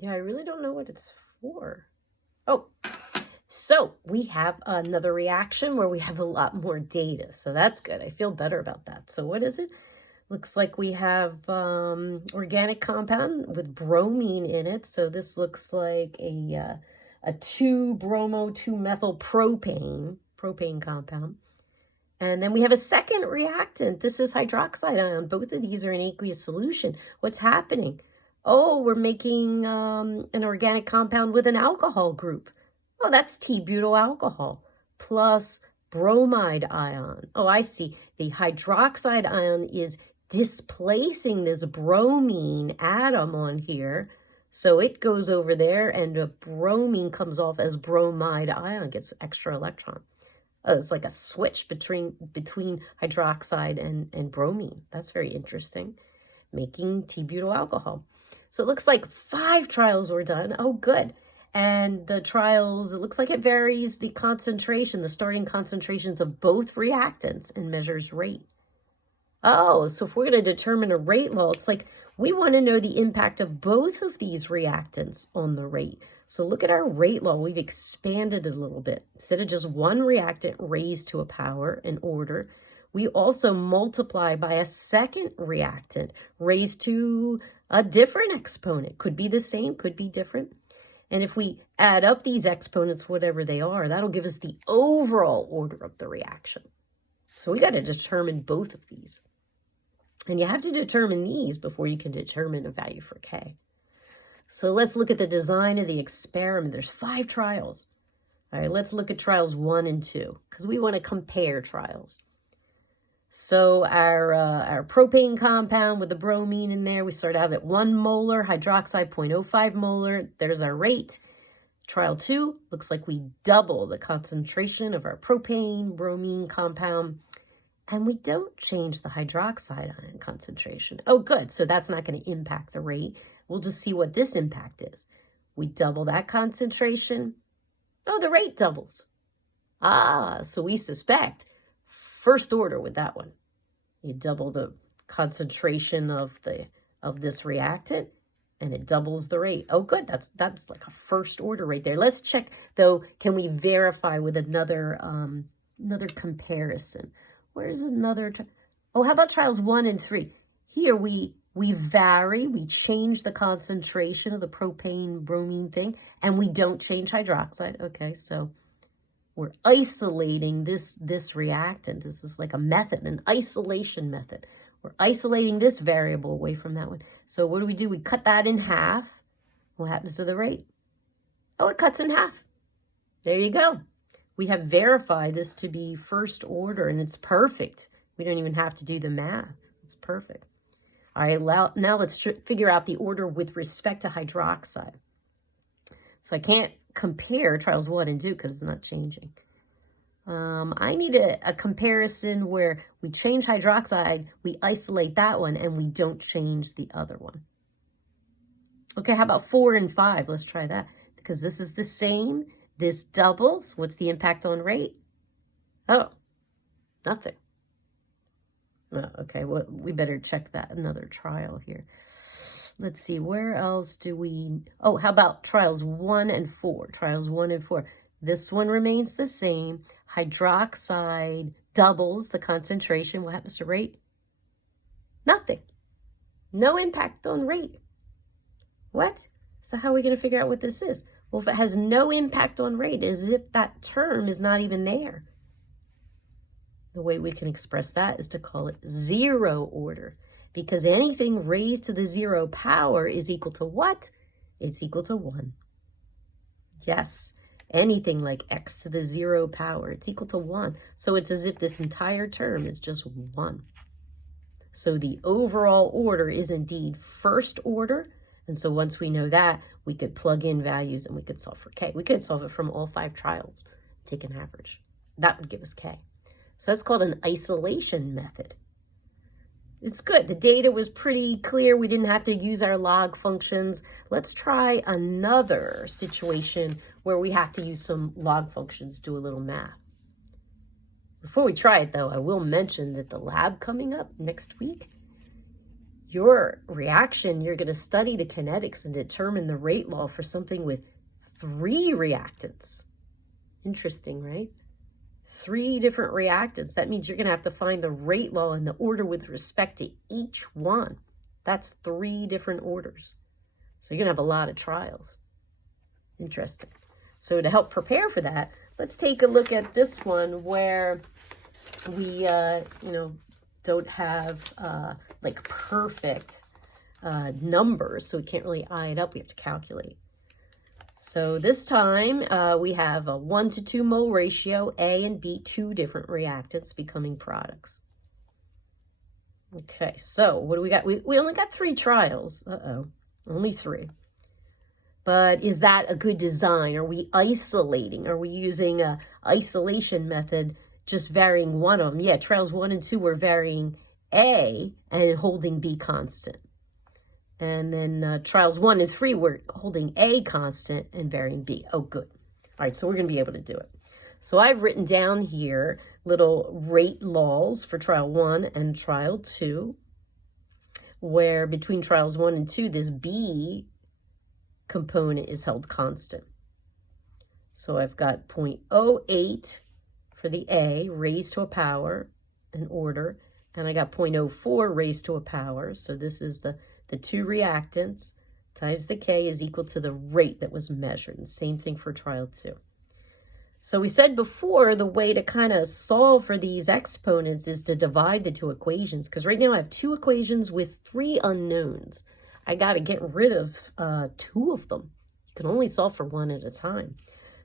Yeah, I really don't know what it's for. Oh, so we have another reaction where we have a lot more data. So that's good. I feel better about that. So what is it? Looks like we have organic compound with bromine in it. So this looks like a 2-bromo-2-methyl propane compound. And then we have a second reactant. This is hydroxide ion. Both of these are in aqueous solution. What's happening? Oh, we're making an organic compound with an alcohol group. Oh, that's T-butyl alcohol plus bromide ion. Oh, I see. The hydroxide ion is displacing this bromine atom on here. So it goes over there and the bromine comes off as bromide ion, gets extra electron. It's like a switch between hydroxide and bromine. That's very interesting, making T-butyl alcohol. So it looks like 5 trials were done. Oh, good. And the trials, it looks like it varies the concentration, the starting concentrations of both reactants and measures rate. Oh, so if we're going to determine a rate law, it's like we want to know the impact of both of these reactants on the rate. So look at our rate law. We've expanded it a little bit. Instead of just one reactant raised to a power in order, we also multiply by a second reactant raised to a different exponent. Could be the same, could be different. And if we add up these exponents, whatever they are, that'll give us the overall order of the reaction. So we got to determine both of these. And you have to determine these before you can determine a value for K. So let's look at the design of the experiment. There's 5 trials. All right, let's look at trials 1 and 2 because we want to compare trials. So our propane compound with the bromine in there, we start out at 1 molar, hydroxide 0.05 molar. There's our rate. Trial 2 looks like we double the concentration of our propane bromine compound. And we don't change the hydroxide ion concentration. Oh, good. So that's not going to impact the rate. We'll just see what this impact is. We double that concentration. Oh, the rate doubles. Ah, so we suspect first order with that one. You double the concentration of this reactant, and it doubles the rate. Oh, good. That's like a first order right there. Let's check though. Can we verify with another comparison? Where's another? Oh, how about trials 1 and 3? Here we vary, we change the concentration of the propane bromine thing, and we don't change hydroxide. Okay, so we're isolating this reactant. This is like a method, an isolation method. We're isolating this variable away from that one. So what do? We cut that in half. What happens to the rate? Oh, it cuts in half. There you go. We have verified this to be first order, and it's perfect. We don't even have to do the math. It's perfect. All right, now let's figure out the order with respect to hydroxide. So I can't compare trials 1 and 2 because it's not changing. I need a comparison where we change hydroxide, we isolate that one, and we don't change the other one. Okay, how about 4 and 5? Let's try that because this is the same. This doubles. What's the impact on rate? Oh, nothing. Oh, okay, well, we better check that another trial here. Let's see, where else do we... Oh, how about trials 1 and 4? Trials 1 and 4. This one remains the same. Hydroxide doubles the concentration. What happens to rate? Nothing. No impact on rate. What? So how are we going to figure out what this is? Well, if it has no impact on rate, as if that term is not even there. The way we can express that is to call it zero order, because anything raised to the 0 power is equal to what? It's equal to 1. Yes, anything like x to the 0 power, it's equal to 1. So it's as if this entire term is just 1. So the overall order is indeed first order. And so once we know that, we could plug in values and we could solve for K. We could solve it from all 5 trials, take an average. That would give us K. So that's called an isolation method. It's good. The data was pretty clear. We didn't have to use our log functions. Let's try another situation where we have to use some log functions, do a little math. Before we try it, though, I will mention that the lab coming up next week, your reaction, you're going to study the kinetics and determine the rate law for something with 3 reactants. Interesting, right? 3 different reactants. That means you're going to have to find the rate law and the order with respect to each one. That's 3 different orders. So you're going to have a lot of trials. Interesting. So to help prepare for that, let's take a look at this one where we, don't have like perfect numbers, so we can't really eye it up. We have to calculate. So this time we have a 1 to 2 mole ratio, A and B, 2 different reactants becoming products. Okay, so what do we got? We only got 3 trials. Only 3. But is that a good design? Are we isolating? Are we using a isolation method, just varying one of them? Yeah, trials 1 and 2 were varying A and holding B constant. And then trials 1 and 3 were holding A constant and varying B. Oh, good. All right, so we're going to be able to do it. So I've written down here little rate laws for trial 1 and trial 2, where between trials 1 and 2, this B component is held constant. So I've got 0.08 for the A raised to a power, an order, and I got 0.04 raised to a power. So this is the 2 reactants times the K is equal to the rate that was measured. And same thing for trial 2. So we said before, the way to kind of solve for these exponents is to divide the 2 equations, because right now I have 2 equations with 3 unknowns. I got to get rid of 2 of them. You can only solve for 1 at a time.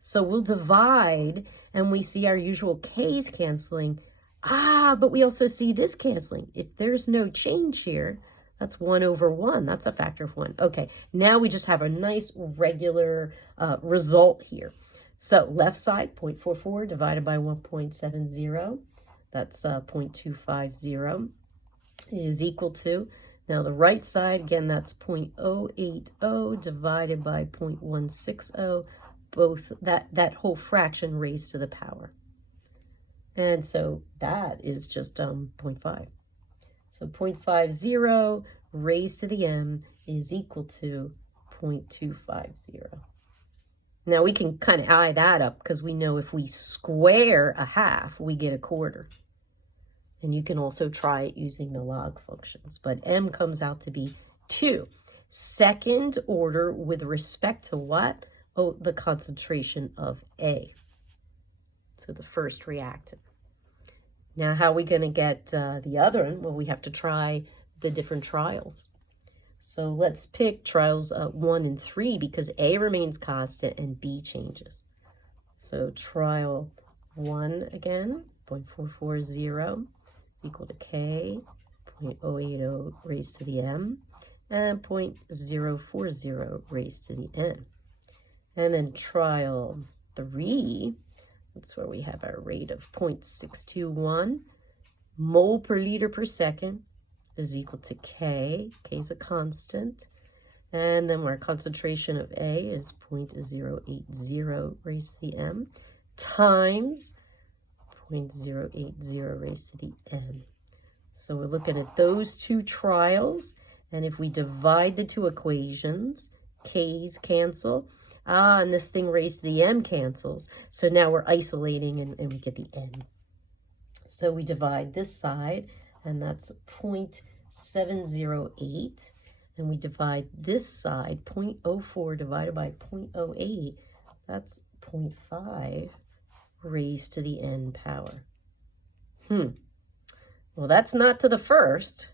So we'll divide, and we see our usual K's canceling. But we also see this canceling. If there's no change here, that's 1 over 1. That's a factor of 1. Okay, now we just have a nice regular result here. So left side, 0.44 divided by 1.70. That's 0.250 is equal to. Now the right side, again, that's 0.080 divided by 0.160. Both that whole fraction raised to the power. And so that is just 0.5. So 0.50 raised to the m is equal to 0.250. Now we can kind of eye that up because we know if we square a half, we get a quarter. And you can also try it using the log functions. But m comes out to be 2. Second order with respect to what? Oh, the concentration of A. So the first reactant. Now, how are we going to get the other one? Well, we have to try the different trials. So let's pick trials 1 and 3 because A remains constant and B changes. So trial 1 again, 0.440 is equal to K, 0.080 raised to the M, and 0.040 raised to the N. And then trial 3, that's where we have our rate of 0.621 mole per liter per second is equal to K. K is a constant. And then our concentration of A is 0.080 raised to the M times 0.080 raised to the N. So we're looking at those 2 trials. And if we divide the 2 equations, K's cancel. And this thing raised to the M cancels. So now we're isolating and we get the N. So we divide this side, and that's 0.708. And we divide this side, 0.04 divided by 0.08. That's 0.5 raised to the N power. Well, that's not to the first.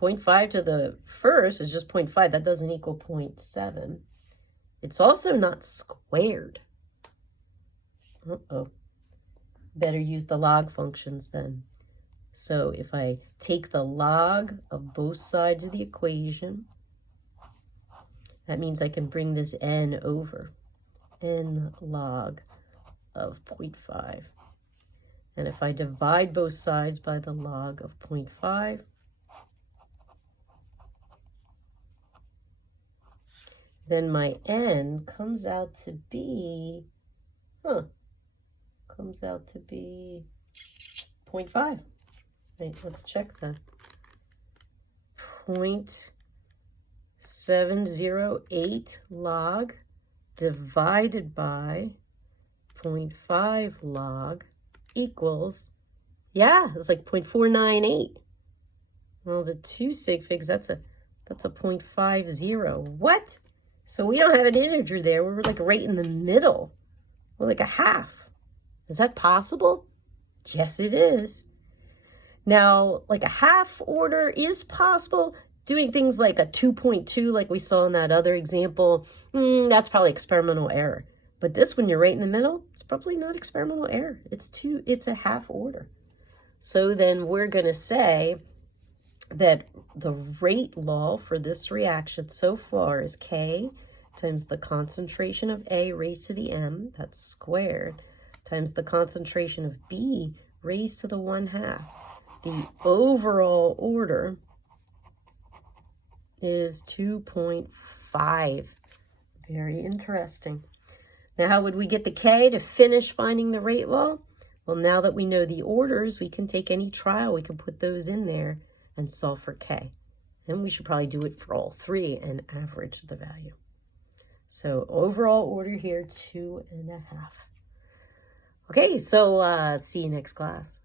0.5 to the first is just 0.5. That doesn't equal 0.7. It's also not squared. Better use the log functions then. So if I take the log of both sides of the equation, that means I can bring this n over. N log of 0.5. And if I divide both sides by the log of 0.5, then my n comes out to be, 0.5. Right, let's check that. 0.708 log divided by 0.5 log equals, yeah, it's like 0.498. Well, the 2 sig figs, that's a 0.50. What? So we don't have an integer there. We're like right in the middle. We're like a half. Is that possible? Yes, it is. Now, like a half order is possible. Doing things like a 2.2, like we saw in that other example, that's probably experimental error. But this one, you're right in the middle, it's probably not experimental error. It's a half order. So then we're going to say that the rate law for this reaction so far is K times the concentration of A raised to the M, that's squared, times the concentration of B raised to the 1/2. The overall order is 2.5. Very interesting. Now, how would we get the K to finish finding the rate law? Well, now that we know the orders, we can take any trial, we can put those in there and solve for K. And we should probably do it for all three and average the value. So overall order here, 2.5. Okay, so see you next class.